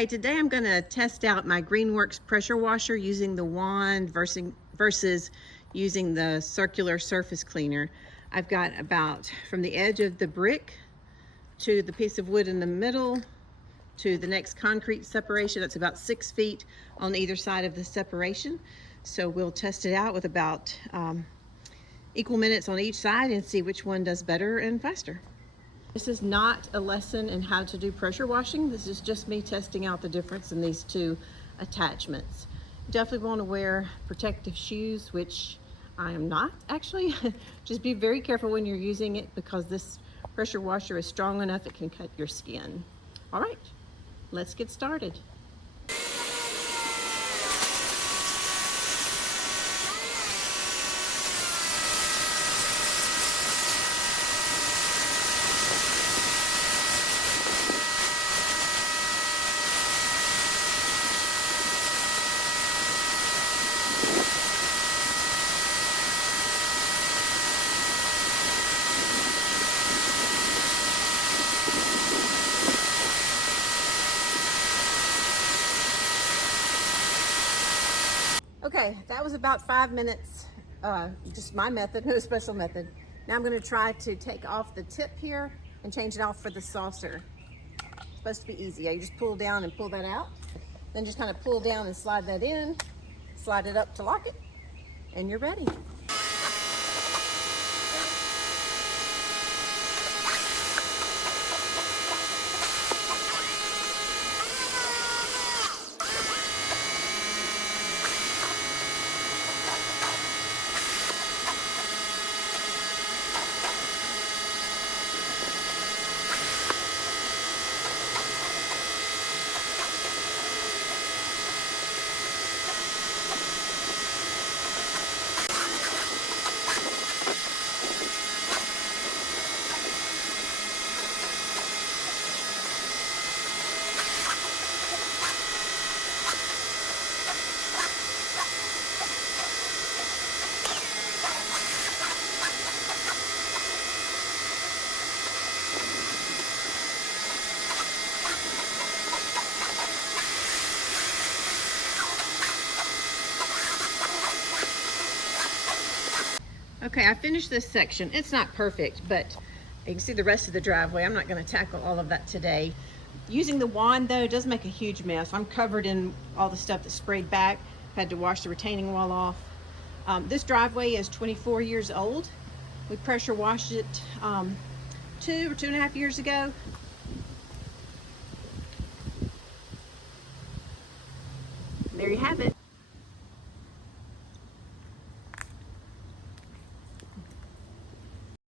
Hey, today I'm going to test out my Greenworks pressure washer using the wand versus using the circular surface cleaner. I've got about from the edge of the brick to the piece of wood in the middle to the next concrete separation. That's about 6 feet on either side of the separation. So we'll test it out with about equal minutes on each side and see which one does better and faster. This is not a lesson in how to do pressure washing. This is just me testing out the difference in these two attachments. Definitely want to wear protective shoes, which I am not actually. Just be very careful when you're using it because this pressure washer is strong enough it can cut your skin. All right, let's get started. Okay, that was about 5 minutes, just my method, no special method. Now I'm gonna try to take off the tip here and change it off for the saucer. It's supposed to be easy. You just pull down and pull that out. Then just kind of pull down and slide that in, slide it up to lock it, and you're ready. Okay, I finished this section. It's not perfect, but you can see the rest of the driveway. I'm not going to tackle all of that today. Using the wand, though, does make a huge mess. I'm covered in all the stuff that sprayed back. Had to wash the retaining wall off. This driveway is 24 years old. We pressure washed it 2 or 2.5 years ago. There you have it.